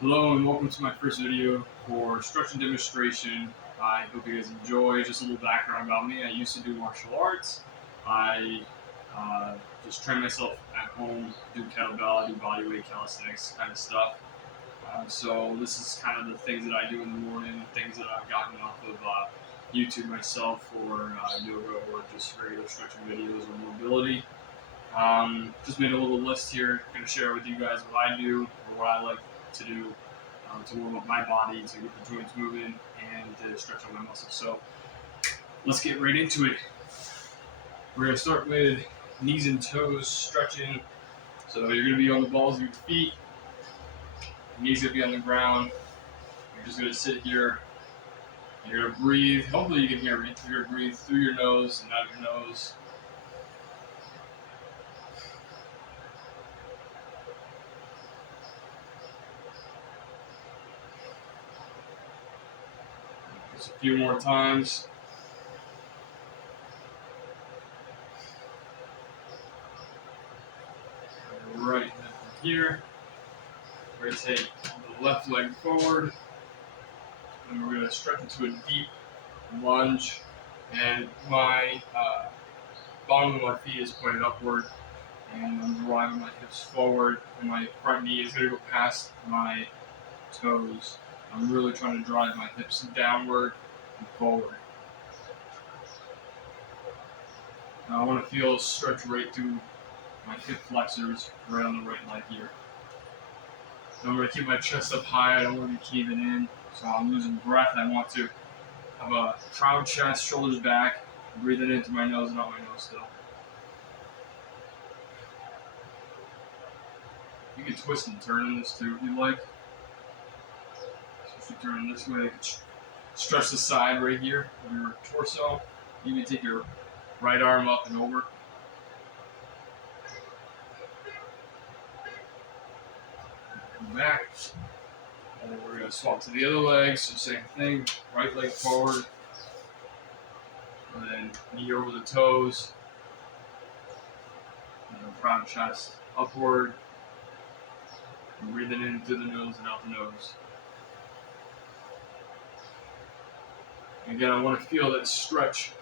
Hello and welcome to my first video for stretching demonstration. I hope you guys enjoy. Just a little background about me. I used to do martial arts. I just train myself at home, do kettlebell, do bodyweight calisthenics kind of stuff. So this is kind of the things that I do in the morning, things that I've gotten off of YouTube myself or yoga or just regular stretching videos or mobility. Just made a little list here. I'm going to share with you guys what I do or what I like to do to warm up my body, to get the joints moving, and to stretch out my muscles. So let's get right into it. We're going to start with knees and toes stretching. So you're going to be on the balls of your feet. Your knees going to be on the ground. You're just going to sit here. And you're going to breathe. Hopefully you can hear me. You're going to breathe through your nose and out your nose. Just a few more times. Right here. We're going to take the left leg forward, and we're going to stretch into a deep lunge. And my bottom of my feet is pointed upward, and I'm driving my hips forward, and my front knee is going to go past my toes. I'm really trying to drive my hips downward and forward. Now I want to feel a stretch right through my hip flexors, right on the right leg here. So I'm going to keep my chest up high. I don't want to be caving in, so I'm losing breath. I want to have a proud chest, shoulders back, breathing into my nose and out my nose still. You can twist and turn in this too if you like. So if you turn this way, you can stretch the side right here of your torso. You can take your right arm up and over. Come back. And then we're going to swap to the other leg. So same thing, right leg forward. And then knee over the toes. And then proud chest upward. And breathing in through the nose and out the nose. And again, I want to feel that stretch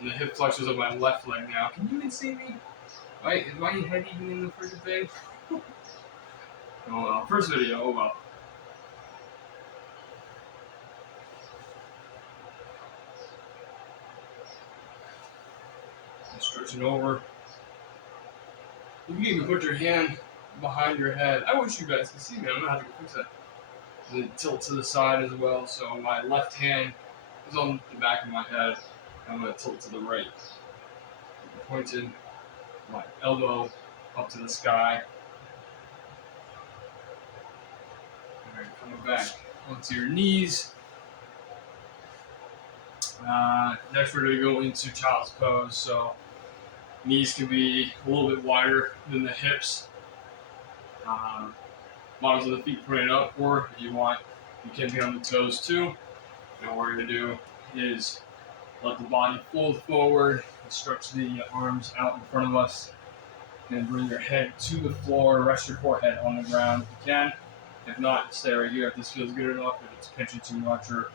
in the hip flexors of my left leg now. Can you even see me? Is my head even in the freaking thing? Oh well, first video, oh well. And stretching over. You can even put your hand behind your head. I wish you guys could see me. I'm gonna have to fix that. And then tilt to the side as well. So my left hand is on the back of my head. I'm gonna tilt to the right. Pointed my elbow up to the sky. Alright, coming back onto your knees. Next we're going to go into child's pose. So knees can be a little bit wider than the hips. Bottoms of the feet pointed up, or if you want, you can be on the toes too. And what we're going to do is let the body fold forward and stretch the arms out in front of us. And bring your head to the floor, rest your forehead on the ground if you can. If not, stay right here if this feels good enough. If it's pinching too much or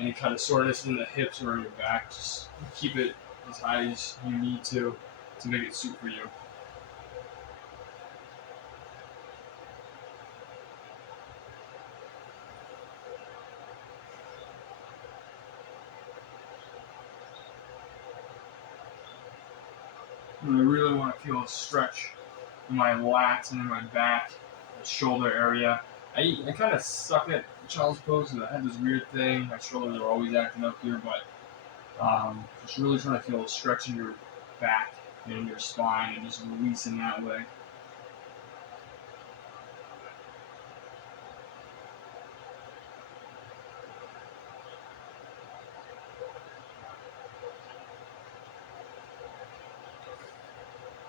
any kind of soreness in the hips or in your back, just keep it as high as you need to make it suit for you. And I really want to feel a stretch in my lats and in my back, the shoulder area. I kind of suck at child's pose because I had this weird thing. My shoulders are always acting up here, but just really trying to feel a stretch in your back and in your spine and just releasing that way.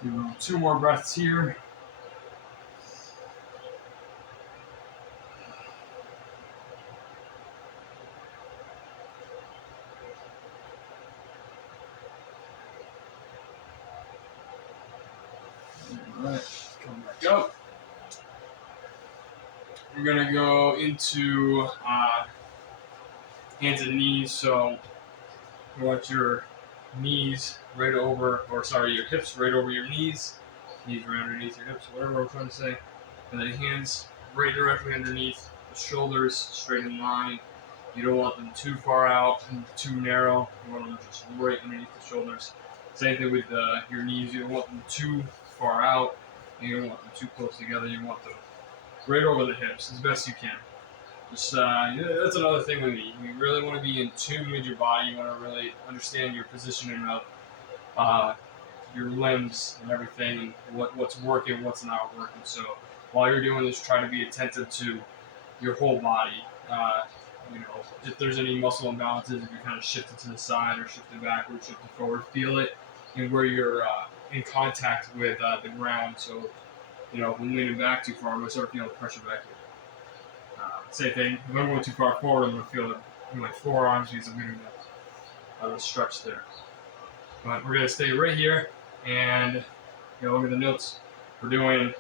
Do 2 more breaths here. Alright, come back up. we're gonna go into hands and knees. So you want your knees right over, or sorry, your hips right over your knees right underneath your hips, whatever I'm trying to say, and then hands right directly underneath the shoulders, straight in line. You don't want them too far out and too narrow. You want them just right underneath the shoulders. Same thing with your knees. You don't want them too far out, and you don't want them too close together. You want them right over the hips as best you can. Just that's another thing with me. You really want to be in tune with your body. You want to really understand your positioning of your limbs and everything, and what's working, what's not working. So while you're doing this, try to be attentive to your whole body. If there's any muscle imbalances, if you're kind of shifted to the side or shifted backward, shifted forward, feel it and where you're in contact with the ground. So, when leaning back too far, I'm going to start feeling pressure back here. Same thing, if I'm going too far forward, I'm going to feel it in my forearms because I'm getting a stretch there. But we're going to stay right here and look at the notes. We're doing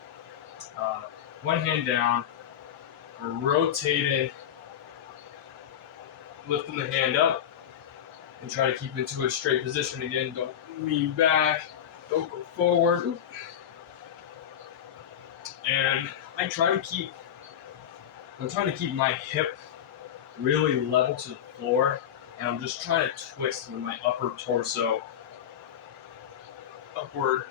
one hand down, we're rotating, lifting the hand up, and try to keep it to a straight position again. Don't lean back, don't go forward. And I'm trying to keep my hip really level to the floor, and I'm just trying to twist with my upper torso upward.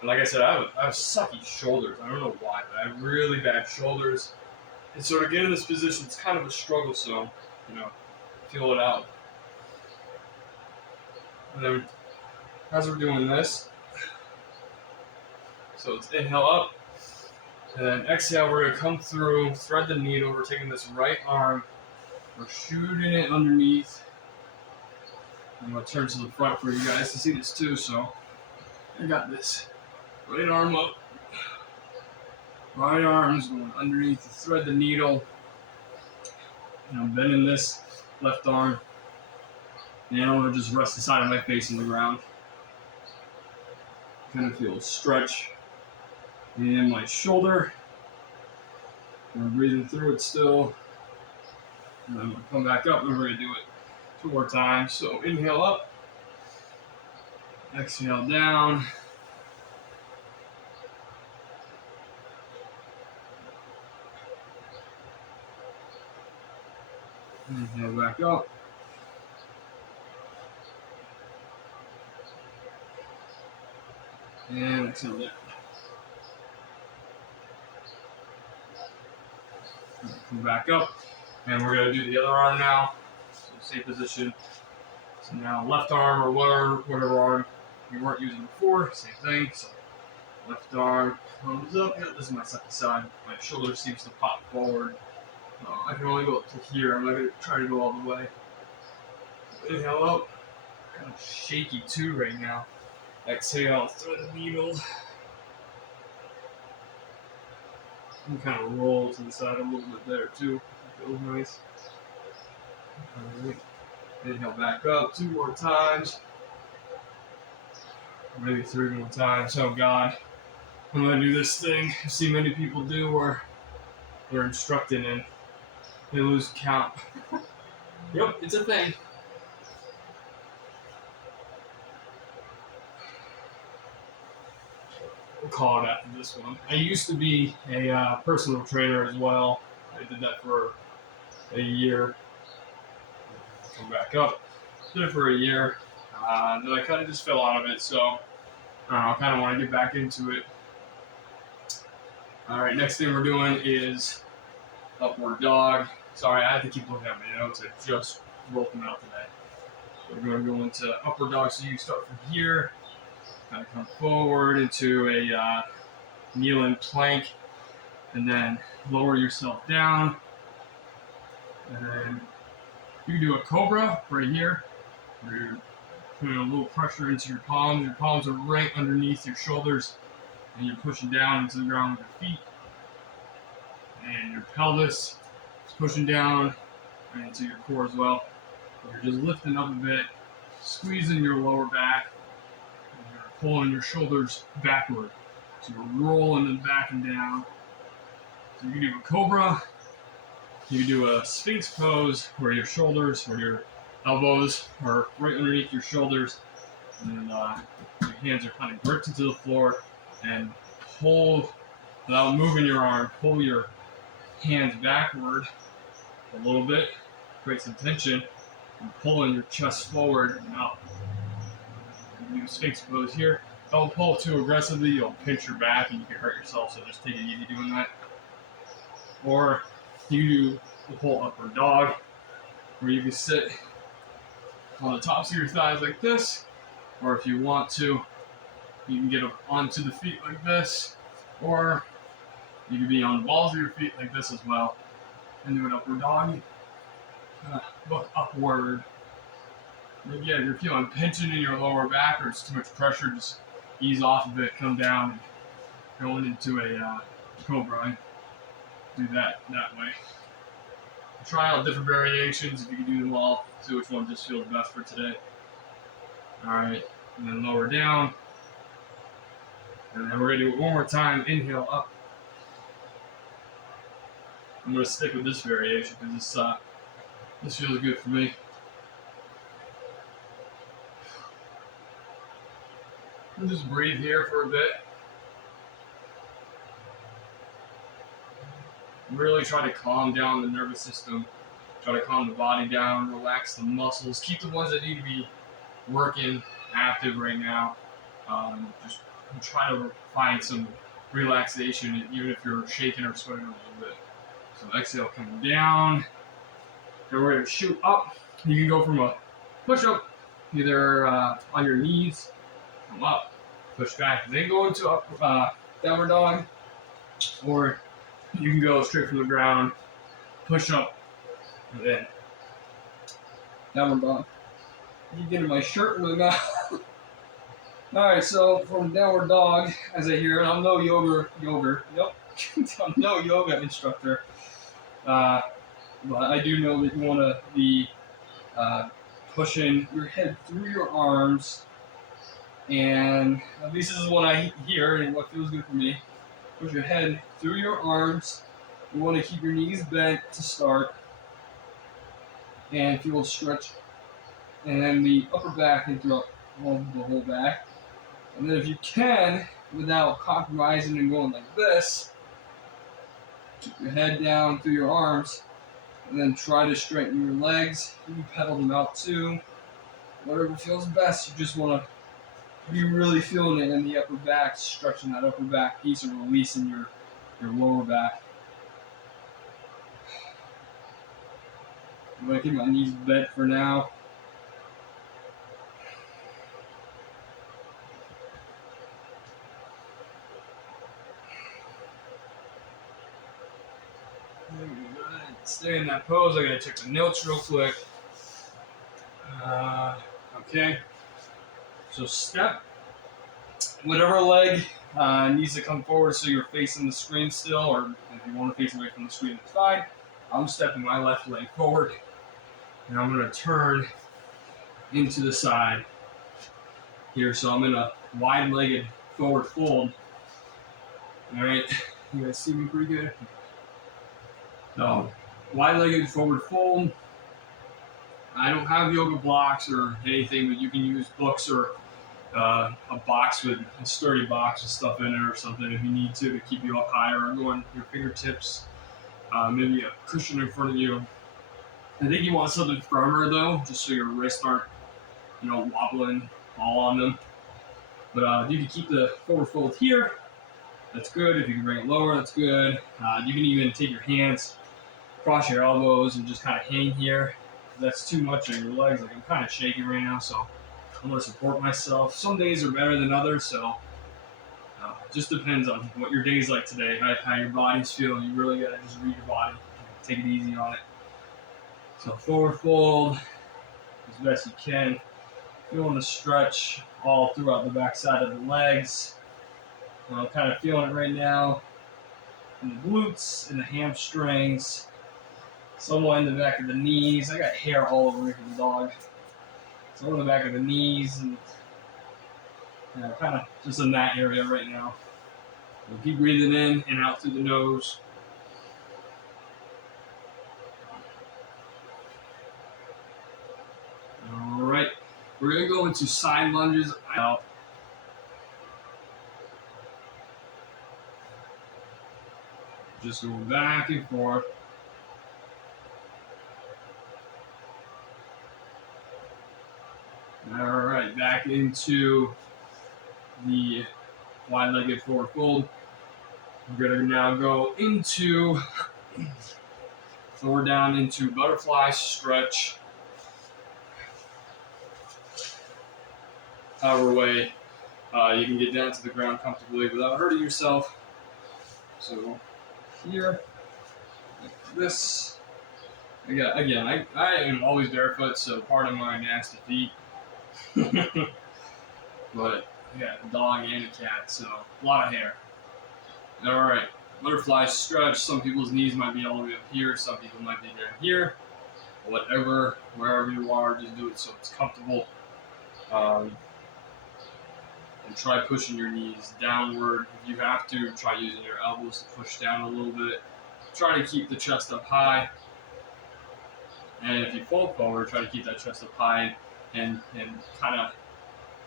And like I said, I have sucky shoulders. I don't know why, but I have really bad shoulders. And so to get in this position, it's kind of a struggle. So, feel it out. And then as we're doing this, so it's inhale up, and then exhale, we're going to come through, thread the needle. We're taking this right arm, we're shooting it underneath. I'm going to turn to the front for you guys to see this too. So I got this right arm up. Right arm is going underneath to thread the needle. And I'm bending this left arm. And I'm going to just rest the side of my face on the ground. Kind of feel a stretch in my shoulder. I'm breathing through it still. And I'm going to come back up and we're going to do it 2 more times. So inhale up. Exhale down. Inhale back up. And exhale down. Come back up. And we're going to do the other arm now. So same position. So now left arm or whatever arm you weren't using before, same thing. So left arm comes up. Yeah, this is my second side. My shoulder seems to pop forward. I can only go up to here. I'm not going to try to go all the way. Inhale up. Kind of shaky too right now. Exhale, thread the needle. And kind of roll to the side a little bit there too. Feels nice. Alright. Inhale back up 2 more times. Maybe 3 more times. Oh God. I'm going to do this thing I see many people do where they're instructed and they lose count. Yep, it's a thing. We'll call it after this one. I used to be a personal trainer as well. I did that for a year. Come back up. Did it for a year. Then I kind of just fell out of it, so I kind of want to get back into it. Alright, next thing we're doing is upward dog. Sorry, I had to keep looking at my notes. I just wrote them out today. So we're going to go into upward dog. So you start from here, kind of come forward into a kneeling plank, and then lower yourself down. And then you can do a cobra right here, where you're putting a little pressure into your palms. Your palms are right underneath your shoulders, and you're pushing down into the ground with your feet. And your pelvis is pushing down and into your core as well. You're just lifting up a bit, squeezing your lower back, and you're pulling your shoulders backward. So you're rolling them back and down. So you can do a cobra, You do a sphinx pose where your shoulders or your elbows are right underneath your shoulders, and your hands are kind of gripped into the floor, and pull, without moving your arm, pull your hands backward a little bit, create some tension, and pulling your chest forward and out. You do sphinx pose here. Don't pull too aggressively, you'll pinch your back and you can hurt yourself, so just take it easy doing that. Or you do the whole upward dog, where you can sit on the tops of your thighs like this, or if you want to, you can get up onto the feet like this, or you can be on the balls of your feet like this as well, and do an upward dog. Look upward. And again, if you're feeling tension in your lower back or it's too much pressure, just ease off of it, come down, and go into a cobra. Do that way. Try out different variations if you can do them all. See which one just feels best for today. Alright, and then lower down. And then we're going to do it one more time. Inhale up. I'm going to stick with this variation because this feels good for me. And just breathe here for a bit. Really try to calm down the nervous system. Try to calm the body down, relax the muscles. Keep the ones that need to be working active right now. Just try to find some relaxation, even if you're shaking or sweating a little bit. So exhale, coming down. Then we're going to shoot up. You can go from a push-up, either on your knees, come up, push back, then go into a downward dog, or you can go straight from the ground, push up, and then downward dog. You get in my shirt in my mouth. Alright, so from downward dog, as I hear it, I'm no I'm no yoga instructor. But I do know that you want to be pushing your head through your arms, and at least this is what I hear and what feels good for me. Push your head through your arms. You want to keep your knees bent to start, and if you will stretch, and then the upper back and throughout the whole back. And then if you can, without compromising and going like this, keep your head down through your arms, and then try to straighten your legs. You can pedal them out too. Whatever feels best. You just want to be really feeling it in the upper back, stretching that upper back piece and releasing your lower back. I'm going to keep my knees bent for now. Stay in that pose. I'm going to check the notes real quick. Okay. So step. Whatever leg needs to come forward so you're facing the screen still, or if you want to face away from the screen, it's fine. I'm stepping my left leg forward, and I'm going to turn into the side here. So I'm in a wide-legged forward fold. All right. You guys see me pretty good? So, wide-legged forward fold. I don't have yoga blocks or anything, but you can use books or a box with a sturdy box with stuff in it or something if you need to keep you up higher, or go on your fingertips, maybe a cushion in front of you. I think you want something firmer though, just so your wrists aren't, wobbling all on them. But you can keep the forward fold here. That's good. If you can bring it lower, that's good. You can even take your hands, cross your elbows, and just kind of hang here. If that's too much on your legs. Like I'm kind of shaking right now, so I'm going to support myself. Some days are better than others, so it just depends on what your day's like today, how your body's feeling. You really got to just read your body. Take it easy on it. So forward fold as best you can. You want to stretch all throughout the back side of the legs. I'm kind of feeling it right now in the glutes, in the hamstrings, somewhat in the back of the knees. I got hair all over me from the dog. So in the back of the knees and kind of just in that area right now. So keep breathing in and out through the nose. We're going to go into side lunges out. Just going back and forth. All right, back into the wide-legged forward fold. We're going to now go into, so we're down into butterfly stretch. However way you can get down to the ground comfortably without hurting yourself. So here, like this. Again, I am always barefoot, so part of my nasty feet. But yeah, a dog and a cat, so a lot of hair. All right, butterfly stretch. Some people's knees might be all the way up here. Some people might be down here. Whatever, wherever you are, just do it so it's comfortable. And try pushing your knees downward. If you have to, try using your elbows to push down a little bit. Try to keep the chest up high. And if you fold forward, try to keep that chest up high and kind of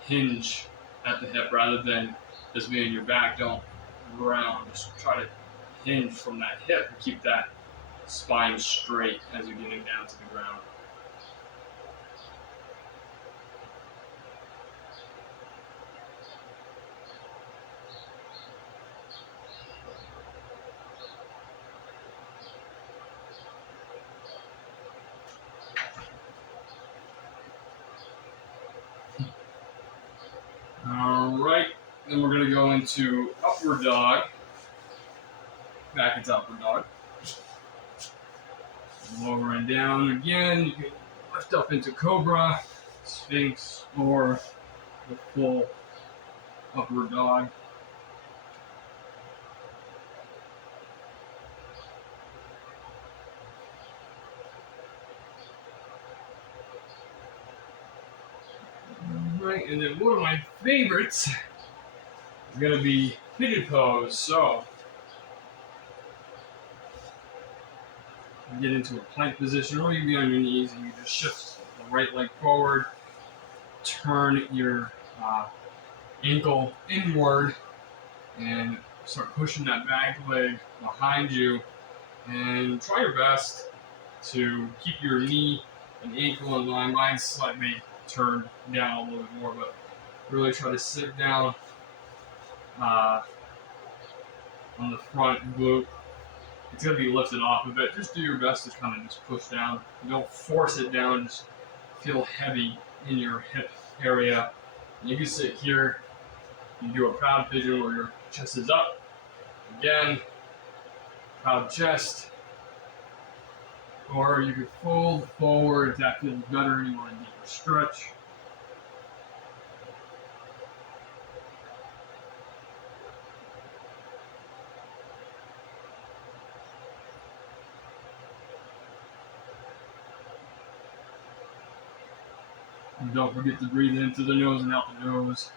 hinge at the hip rather than just being your back. Don't round. Just try to hinge from that hip and keep that spine straight as you're getting down to the ground. All right, then we're going to go into upward dog. Back into upward dog. Lower and down again. You can lift up into cobra, sphinx, or the full upward dog. Right, and then one of my favorites is going to be pigeon pose. So, you get into a plank position, or you can be on your knees and you just shift the right leg forward, turn your ankle inward, and start pushing that back leg behind you. And try your best to keep your knee and ankle in line. Mine's slightly turned down a little bit more, but really try to sit down on the front glute. It's going to be lifted off a bit. Just do your best to kind of just push down. Don't force it down. Just feel heavy in your hip area. And you can sit here. You do a proud pigeon where your chest is up. Again, proud chest. Or you could fold forward if that feels better and you want a deeper stretch. And don't forget to breathe in through the nose and out the nose.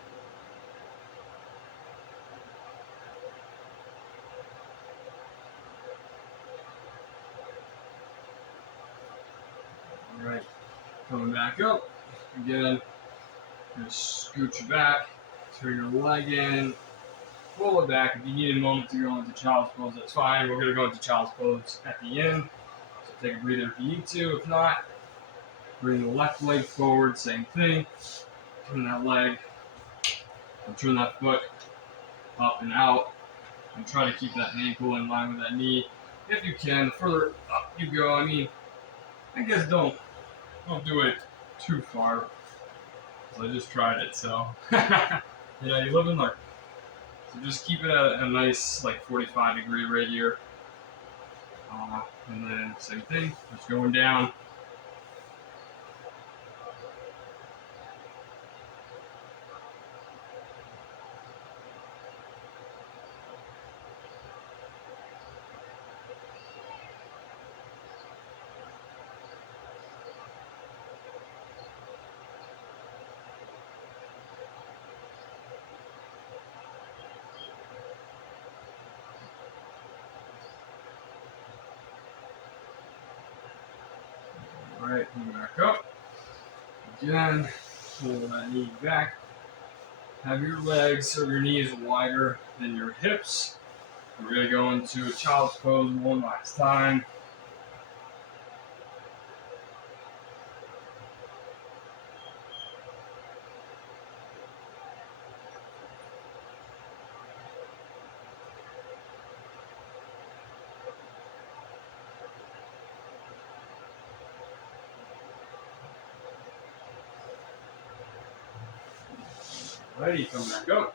Alright, coming back up. Again, just scooch it back, turn your leg in, pull it back. If you need a moment to go into child's pose, that's fine. We're going to go into child's pose at the end. So take a breather if you need to. If not, bring the left leg forward, same thing. Turn that leg, and turn that foot up and out. And try to keep that ankle in line with that knee. If you can, the further up you go, I guess don't do it too far. I just tried it, so you live and learn. So just keep it at a nice 45-degree right here. And then same thing, just going down. Alright, come back up. Again, pull that knee back. Have your legs or your knees wider than your hips. We're going to go into a child's pose one last time. Alrighty, come back up.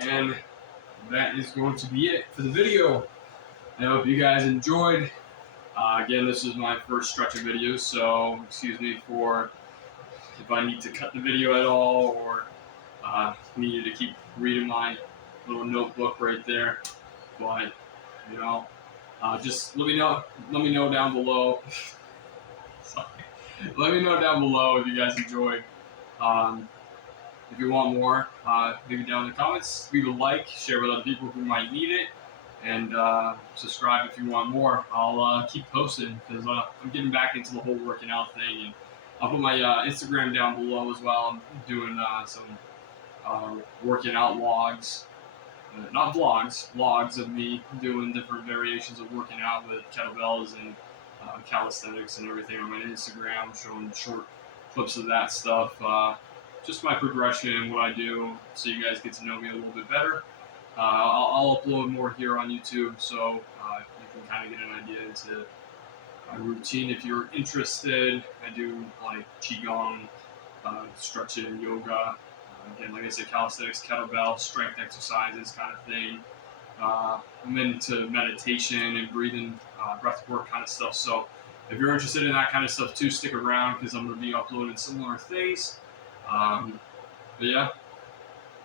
And that is going to be it for the video. I hope you guys enjoyed. Again, this is my first stretching video, so excuse me for if I need to cut the video at all or needed to keep reading my little notebook right there. But you know, just let me know down below. Sorry. Let me know down below if you guys enjoyed. If you want more, leave it down in the comments. Leave a like, share with other people who might need it, and subscribe if you want more. I'll keep posting because I'm getting back into the whole working out thing, and I'll put my Instagram down below as well. I'm doing some working out vlogs, not vlogs, vlogs of me doing different variations of working out with kettlebells and calisthenics and everything on my Instagram, showing short clips of that stuff. Just my progression, what I do, so you guys get to know me a little bit better. I'll upload more here on YouTube, so you can kind of get an idea into my routine if you're interested. I do like qigong, stretching, yoga. Again, like I said, calisthenics, kettlebell, strength exercises, kind of thing. I'm into meditation and breathing, breath work kind of stuff. So if you're interested in that kind of stuff too, stick around because I'm going to be uploading similar things. But yeah,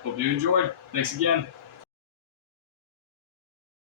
hope you enjoyed. Thanks again.